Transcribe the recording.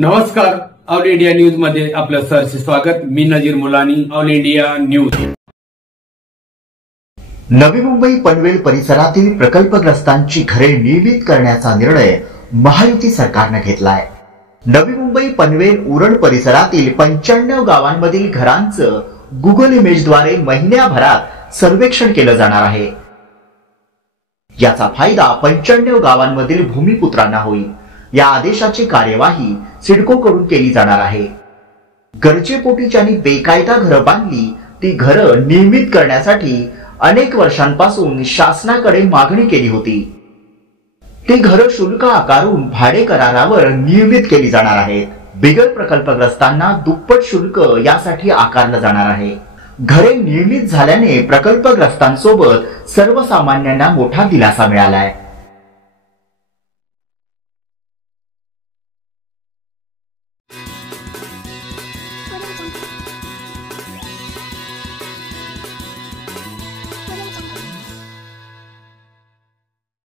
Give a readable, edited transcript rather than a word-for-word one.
नमस्कार, all India news मध्ये आपलं सहर्ष स्वागत। मी नजीर मुलानी, all India news. Navi Mumbai Panvel परिसरातील प्रकल्पग्रस्तांची घरे नियमित करण्याचा निर्णय महायुती सरकारने घेतलाय। नवी मुंबई पनवेल उरण परिसरातील 95 गावांमधील घरांचं गुगल इमेजद्वारे महिन्याभरात सर्वेक्षण केलं जाणार आहे। याचा फायदा 95 गावांमधील भूमिपुत्रांना होईल। या आदेशाची कार्यवाही सिडको कडून केली जाणार आहे। गरजेपोटी ज्यांनी बेकायदा घरं बांधली ती घरं नियमित करण्यासाठी अनेक वर्षांपासून शासनाकडे मागणी केली होती। ती घरं शुल्क आकारून भाडे करारावर नियमित केली जाणार आहेत। बिगर प्रकल्पग्रस्तांना दुप्पट शुल्क यासाठी आकारलं जाणार आहे। घरे नियमित झाल्याने प्रकल्पग्रस्तांसोबत सर्वसामान्यांना मोठा दिलासा मिळालाय।